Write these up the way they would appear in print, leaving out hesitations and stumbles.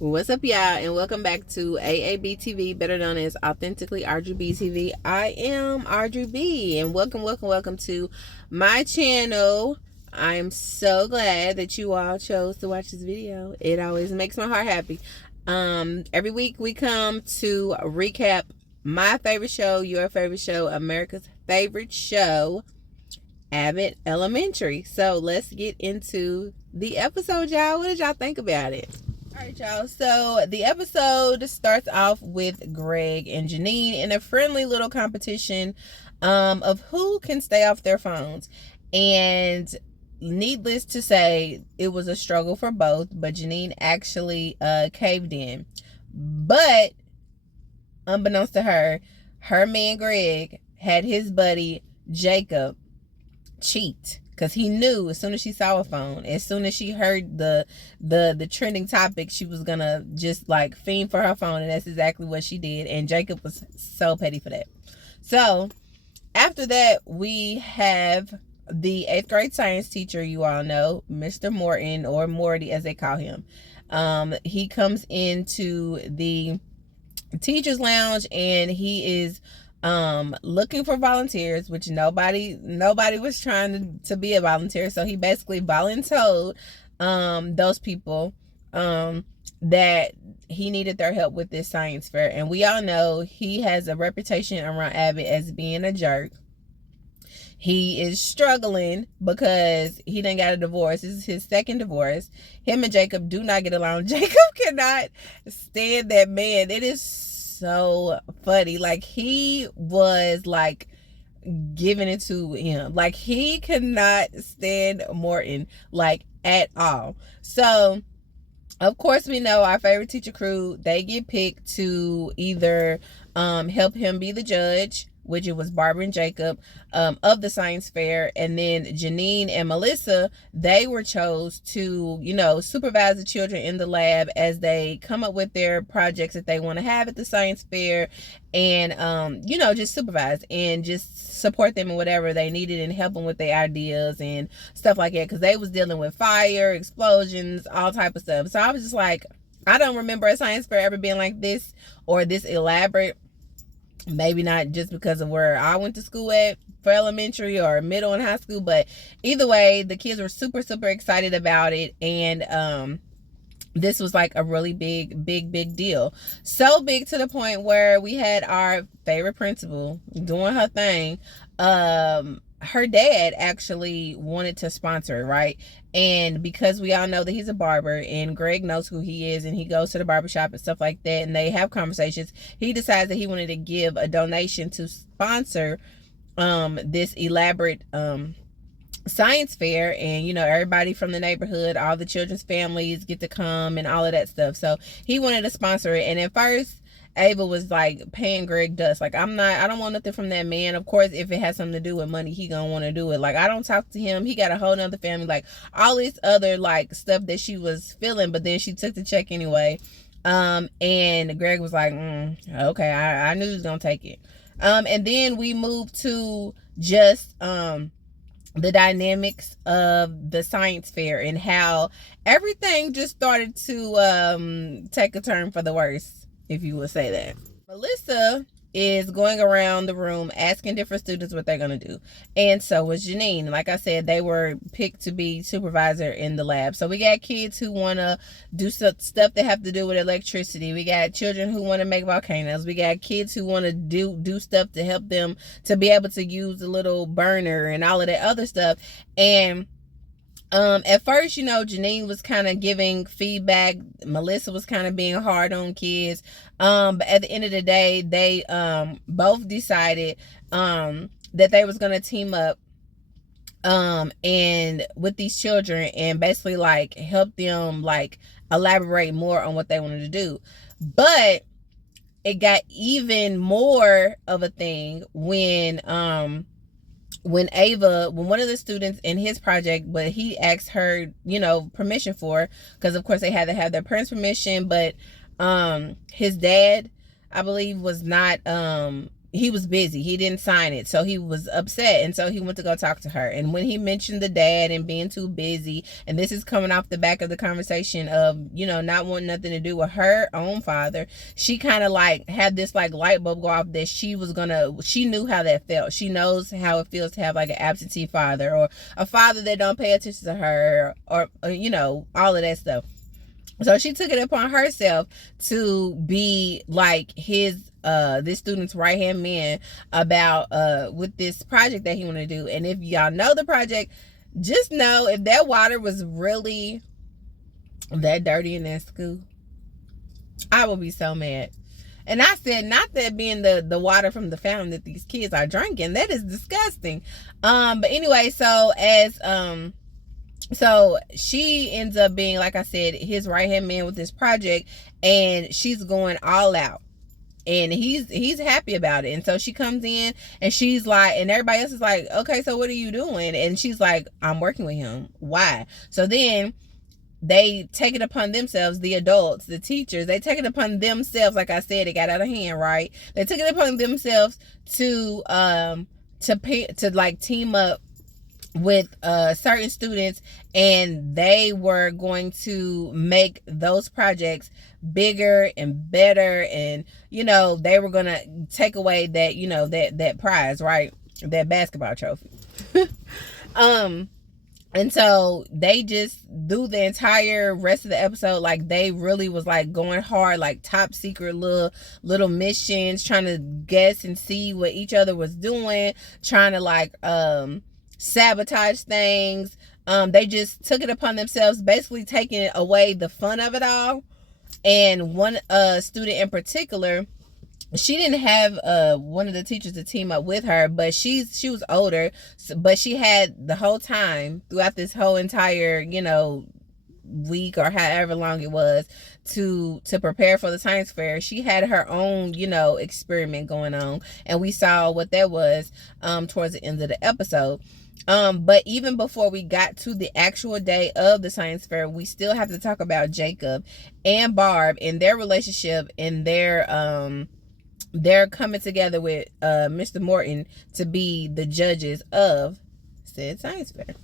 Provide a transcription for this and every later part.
What's up, y'all, and welcome back to AAB TV, better known as Authentically RGB TV. I am RGB, and welcome to my channel. I am so glad that you all chose to watch this video. It always makes my heart happy. Every week we come to recap my favorite show, your favorite show, America's favorite show, Abbott Elementary. So let's get into the episode, y'all. What did y'all think about it? All right, y'all. So the episode starts off with Greg and Janine in a friendly little competition of who can stay off their phones. And needless to say, it was a struggle for both, but Janine actually caved in. But unbeknownst to her, her man Greg had his buddy Jacob cheat, because he knew as soon as she saw a phone, as soon as she heard the trending topic, she was gonna just like fiend for her phone, and that's exactly what she did. And Jacob was so petty for that. So after that, we have the 8th grade science teacher, you all know, Mr. Morton, or Morty as they call him. He comes into the teacher's lounge and he is looking for volunteers, which nobody was trying to be a volunteer. So he basically volunteered those people that he needed their help with this science fair. And we all know he has a reputation around Abbott as being a jerk. He is struggling because he done got a divorce. This is his second divorce. Him and Jacob do not get along. Jacob cannot stand that man. It is so funny. Like, he was like giving it to him. Like, he cannot stand Morton, like, at all. So of course, we know our favorite teacher crew, they get picked to either help him be the judge, which it was Barbara and Jacob, of the science fair. And then Janine and Melissa, they were chose to, supervise the children in the lab as they come up with their projects that they want to have at the science fair, and just supervise and just support them in whatever they needed and help them with their ideas and stuff like that, because they was dealing with fire, explosions, all type of stuff. So I was just like, I don't remember a science fair ever being like this or this elaborate. Maybe not just because of where I went to school at for elementary or middle and high school, but either way, the kids were super excited about it. And this was like a really big deal. So big to the point where we had our favorite principal doing her thing. Her dad actually wanted to sponsor it, right? And because we all know that he's a barber and Greg knows who he is and he goes to the barbershop and stuff like that, and they have conversations, he decides that he wanted to give a donation to sponsor this elaborate science fair. And everybody from the neighborhood, all the children's families get to come and all of that stuff. So he wanted to sponsor it. And at first, Ava was like paying Greg dust. Like, I don't want nothing from that man. Of course, if it has something to do with money, he gonna want to do it. Like, I don't talk to him. He got a whole nother family, like all this other like stuff that she was feeling, but then she took the check anyway. And Greg was like, okay, I knew he was gonna take it. And then we moved to just the dynamics of the science fair and how everything just started to take a turn for the worse, if you would say that. Melissa is going around the room asking different students what they're going to do. And so was Janine. Like I said, they were picked to be supervisor in the lab. So we got kids who want to do stuff that have to do with electricity. We got children who want to make volcanoes. We got kids who want to do stuff to help them to be able to use a little burner and all of that other stuff. And at first, Janine was kind of giving feedback. Melissa was kind of being hard on kids. But at the end of the day, they both decided that they was going to team up and with these children and basically like help them like elaborate more on what they wanted to do. But it got even more of a thing when one of the students in his project, but he asked her, permission for, because of course they had to have their parents' permission, but his dad, I believe, was not he was busy. He didn't sign it. So he was upset. And so he went to go talk to her. And when he mentioned the dad and being too busy, and this is coming off the back of the conversation of, you know, not wanting nothing to do with her own father, she kind of like had this like light bulb go off that she knew how that felt. She knows how it feels to have like an absentee father, or a father that don't pay attention to her, or you know, all of that stuff. So she took it upon herself to be like this student's right hand man about with this project that he wanted to do. And if y'all know the project, just know if that water was really that dirty in that school, I will be so mad. And I said, not that being the water from the fountain that these kids are drinking, that is disgusting. But anyway, so she ends up being, like I said, his right hand man with this project, and she's going all out, and he's happy about it. And so she comes in and she's like, and everybody else is like, okay, so what are you doing? And she's like, I'm working with him. Why? So then they take it upon themselves, the adults, the teachers, they take it upon themselves. Like I said, it got out of hand, right? They took it upon themselves to like team up with certain students, and they were going to make those projects bigger and better, and you know, they were gonna take away that, you know, that prize, right? That basketball trophy. And so they just do the entire rest of the episode like they really was like going hard, like top secret little missions, trying to guess and see what each other was doing, trying to like sabotage things. They just took it upon themselves, basically taking away the fun of it all. And one student in particular, she didn't have one of the teachers to team up with her, but she was older, but she had the whole time throughout this whole entire, you know, week or however long it was to prepare for the science fair. She had her own, you know, experiment going on, and we saw what that was towards the end of the episode. But even before we got to the actual day of the science fair, we still have to talk about Jacob and Barb and their relationship, and they're coming together with Mr. Morton to be the judges of said science fair.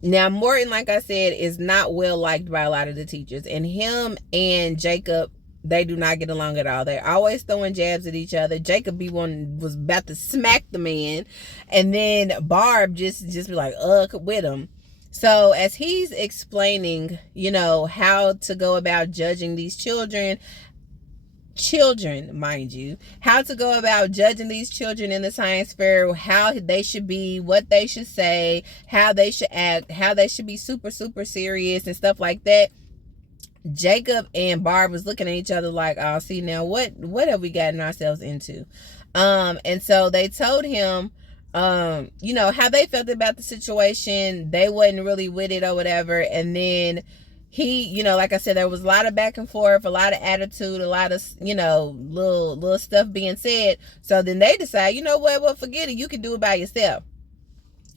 Now, Morton, like I said, is not well liked by a lot of the teachers, and him and Jacob, they do not get along at all. They're always throwing jabs at each other. Jacob was about to smack the man, and then Barb just be like, with him. So as he's explaining, you know, how to go about judging these children, mind you, how to go about judging these children in the science fair, how they should be, what they should say, how they should act, how they should be super serious and stuff like that, Jacob and Barb was looking at each other like, oh, see, now what have we gotten ourselves into? And so they told him, you know, how they felt about the situation. They wasn't really with it or whatever. And then he, you know, like I said, there was a lot of back and forth, a lot of attitude, a lot of, you know, little stuff being said. So then they decide, you know what, well, forget it. You can do it by yourself.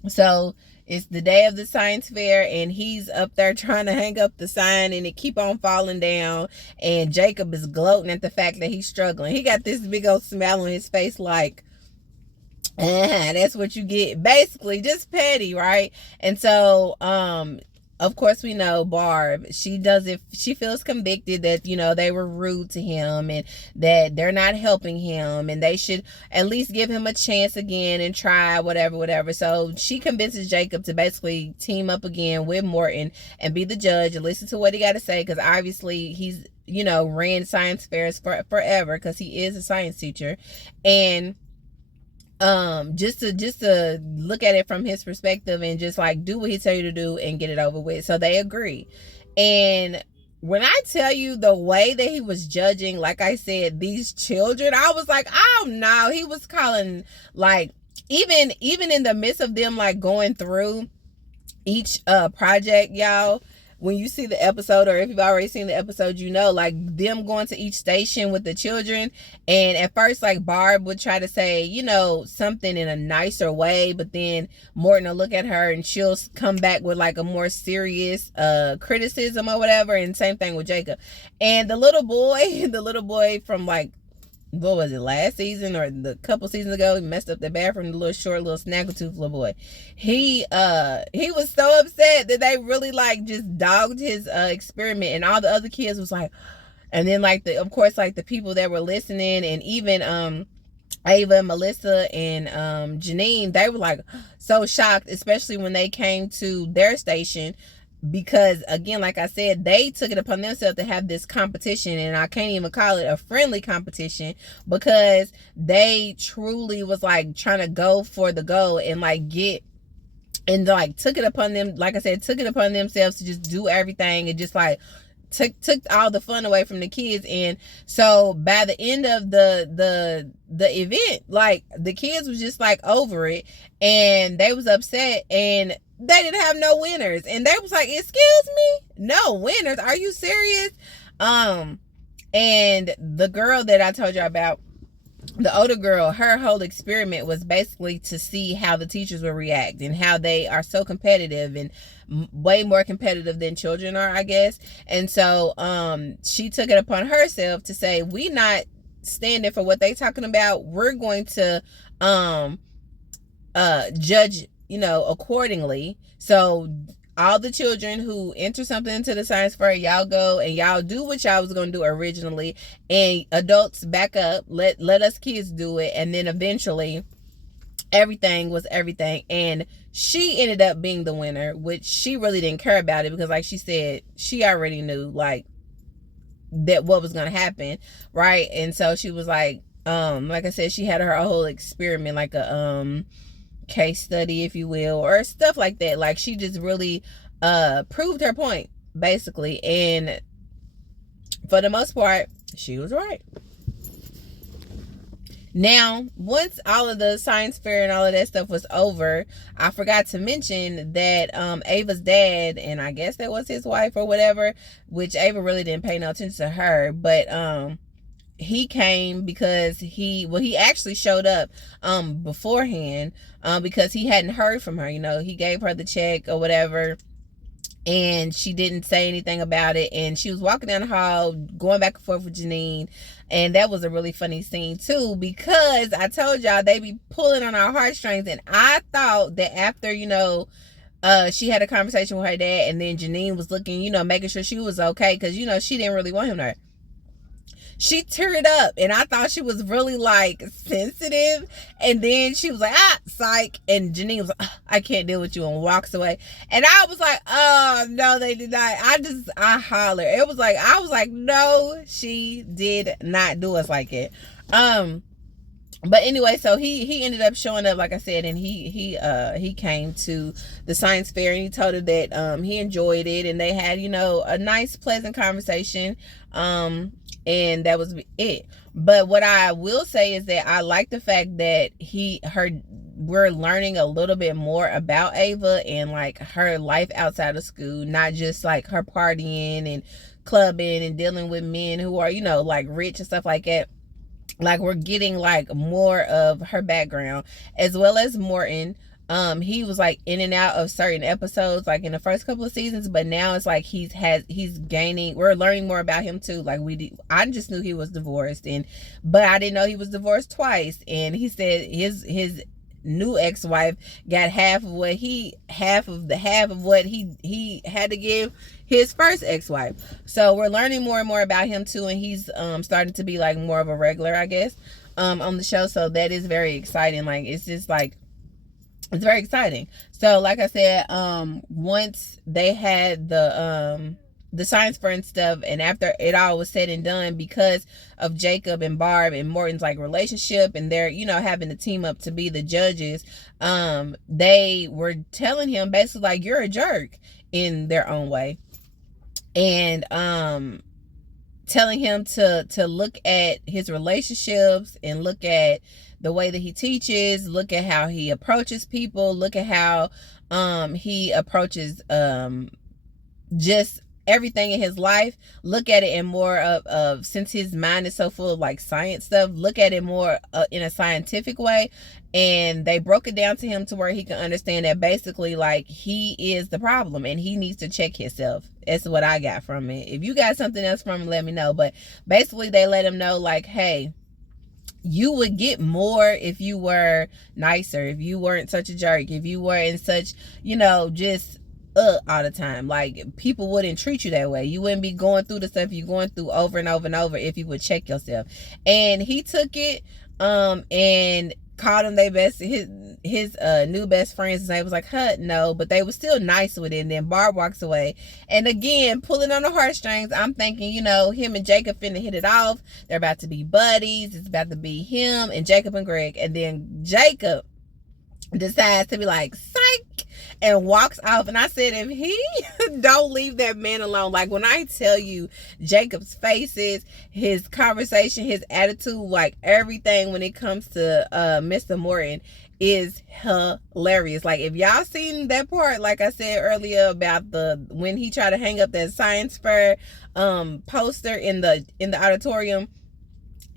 So it's the day of the science fair, and he's up there trying to hang up the sign, and it keep on falling down. And Jacob is gloating at the fact that he's struggling. He got this big old smile on his face like, that's what you get. Basically, just petty, right? And so, of course, we know Barb, she feels convicted that, you know, they were rude to him and that they're not helping him, and they should at least give him a chance again and try whatever. So she convinces Jacob to basically team up again with Morton and be the judge and listen to what he got to say, because obviously he's, you know, ran science fairs forever because he is a science teacher. And just to look at it from his perspective and just like do what he tell you to do and get it over with. So they agree. And when I tell you the way that he was judging, like I said, these children, I was like, oh no, he was calling, like, even in the midst of them like going through each project, y'all, when you see the episode, or if you've already seen the episode, you know, like them going to each station with the children. And at first, like, Barb would try to say, you know, something in a nicer way, but then Morton will look at her and she'll come back with like a more serious criticism or whatever. And same thing with Jacob. And the little boy from like what was it, last season or the couple seasons ago, he messed up the bathroom, the little short little snaggletooth little boy. He was so upset that they really like just dogged his experiment, and all the other kids was like, and then like of course like the people that were listening, and even Ava, Melissa, and Janine, they were like so shocked, especially when they came to their station, because again, like I said, they took it upon themselves to have this competition, and I can't even call it a friendly competition, because they truly was like trying to go for the goal and like get, and like took it upon them, like I said, took it upon themselves to just do everything, and just like took all the fun away from the kids. And so by the end of the event, like the kids was just like over it, and they was upset, and they didn't have no winners, and they was like, excuse me, no winners, are you serious? And the girl that I told you about, the older girl, her whole experiment was basically to see how the teachers would react, and how they are so competitive, and way more competitive than children are, I guess. And so she took it upon herself to say, we not standing for what they talking about, we're going to judge, accordingly. So all the children who enter something into the science fair, y'all go and y'all do what y'all was going to do originally, and adults back up, let us kids do it. And then eventually everything was everything, and she ended up being the winner, which she really didn't care about it, because like she said, she already knew like that what was going to happen, right? And so she was like I said, she had her whole experiment, like a case study, if you will, or stuff like that. Like she just really proved her point, basically, and for the most part she was right. Now, once all of the science fair and all of that stuff was over, I forgot to mention that Ava's dad, and I guess that was his wife or whatever, which Ava really didn't pay no attention to her, but he came because he actually showed up beforehand, because he hadn't heard from her. He gave her the check or whatever, and she didn't say anything about it, and she was walking down the hall going back and forth with Janine, and that was a really funny scene too, because I told y'all they be pulling on our heartstrings, and I thought that after she had a conversation with her dad, and then Janine was looking, making sure she was okay, because she didn't really want him to hurt. She teared up, and I thought she was really like sensitive, and then she was like, psych, and Janine was like, I can't deal with you, and walks away. And I was like, oh no, they did not. I hollered. I was like, no, she did not do us like it. But anyway, so he ended up showing up, like I said, and he came to the science fair, and he told her that he enjoyed it, and they had a nice, pleasant conversation, and that was it. But what I will say is that I like the fact that we're learning a little bit more about Ava and like her life outside of school, not just like her partying and clubbing and dealing with men who are like rich and stuff like that. Like we're getting like more of her background, as well as Morton. He was like in and out of certain episodes, like in the first couple of seasons, but now it's like he's gaining, we're learning more about him too. Like I just knew he was divorced, but I didn't know he was divorced twice. And he said his new ex-wife got half of what he had to give his first ex-wife. So we're learning more and more about him too, and he's starting to be like more of a regular, I guess, on the show. So that is very exciting. Like it's just like, it's very exciting. So like I said, once they had the science fair and stuff, and after it all was said and done, because of Jacob and Barb and Morton's like relationship, and they're having to team up to be the judges, they were telling him basically like, you're a jerk, in their own way, and telling him to look at his relationships, and look at the way that he teaches, look at how he approaches people, look at how he approaches just everything in his life. Look at it in more of since his mind is so full of like science stuff, look at it more in a scientific way. And they broke it down to him to where he can understand that basically like he is the problem, and he needs to check himself. That's what I got from it. If you got something else from it, let me know. But basically they let him know like, hey, you would get more if you were nicer, if you weren't such a jerk, if you weren't such, just all the time. Like, people wouldn't treat you that way. You wouldn't be going through the stuff you're going through over and over and over if you would check yourself. And he took it and called him his new best friends, and they was like, huh, no, but they were still nice with it. And then Barb walks away, and again, pulling on the heartstrings. I'm thinking, him and Jacob finna hit it off. They're about to be buddies. It's about to be him and Jacob and Greg. And then Jacob decides to be like, psych, and walks off. And I said, if he don't leave that man alone, like, when I tell you Jacob's faces, his conversation, his attitude, like everything when it comes to Mr. Morton is hilarious. Like, if y'all seen that part, like I said earlier, about when he tried to hang up that science fair poster in the auditorium,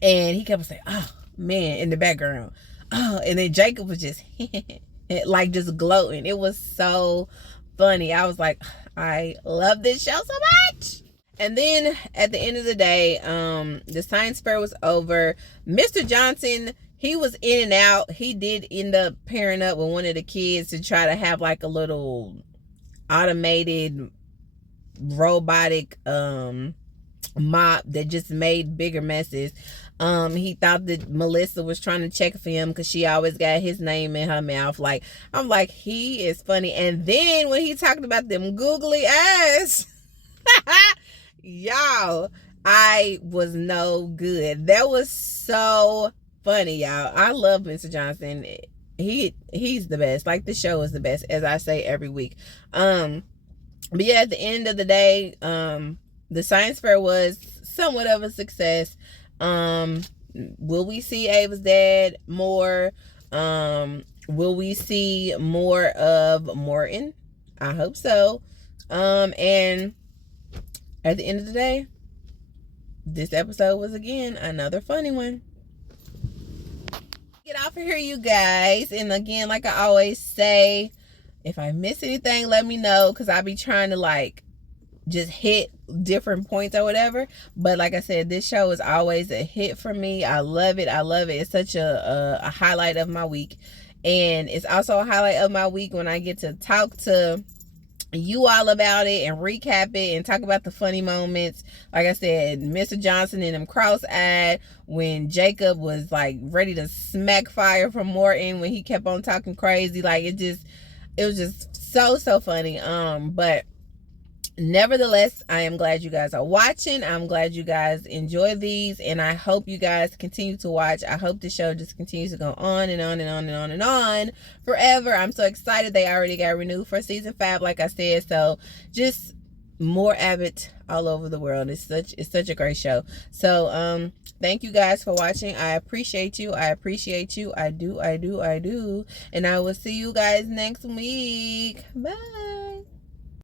and he kept saying, oh man, in the background, oh, and then Jacob was just like, just gloating. It was so funny. I was like, I love this show so much. And then at the end of the day, the science fair was over. Mr. Johnson, he was in and out. He did end up pairing up with one of the kids to try to have like a little automated robotic mop that just made bigger messes. He thought that Melissa was trying to check for him because she always got his name in her mouth. Like, I'm like, he is funny. And then when he talked about them googly eyes, y'all, I was no good. That was so funny, y'all. I love Mr. Johnson. He's the best. Like, the show is the best, as I say every week. But yeah, at the end of the day, the science fair was somewhat of a success. Will we see Ava's dad more? Will we see more of Morton? I hope so. And at the end of the day, this episode was again another funny one. Get off of here, you guys. And again, like I always say, if I miss anything, let me know, because I be trying to like just hit different points or whatever. But like I said, this show is always a hit for me. I love it. I love it. It's such a highlight of my week. And it's also a highlight of my week when I get to talk to you all about it and recap it and talk about the funny moments. Like I said, Mr. Johnson and him cross-eyed when Jacob was like ready to smack fire from Morton when he kept on talking crazy. Like, it was just so funny. But nevertheless, I am glad you guys are watching. I'm glad you guys enjoy these, and I hope you guys continue to watch. I hope the show just continues to go on and on and on and on and on forever. I'm so excited. They already got renewed for season 5, like I said. So just more Abbott all over the world. It's such a great show. So thank you guys for watching. I appreciate you. I appreciate you. I do. And I will see you guys next week. Bye.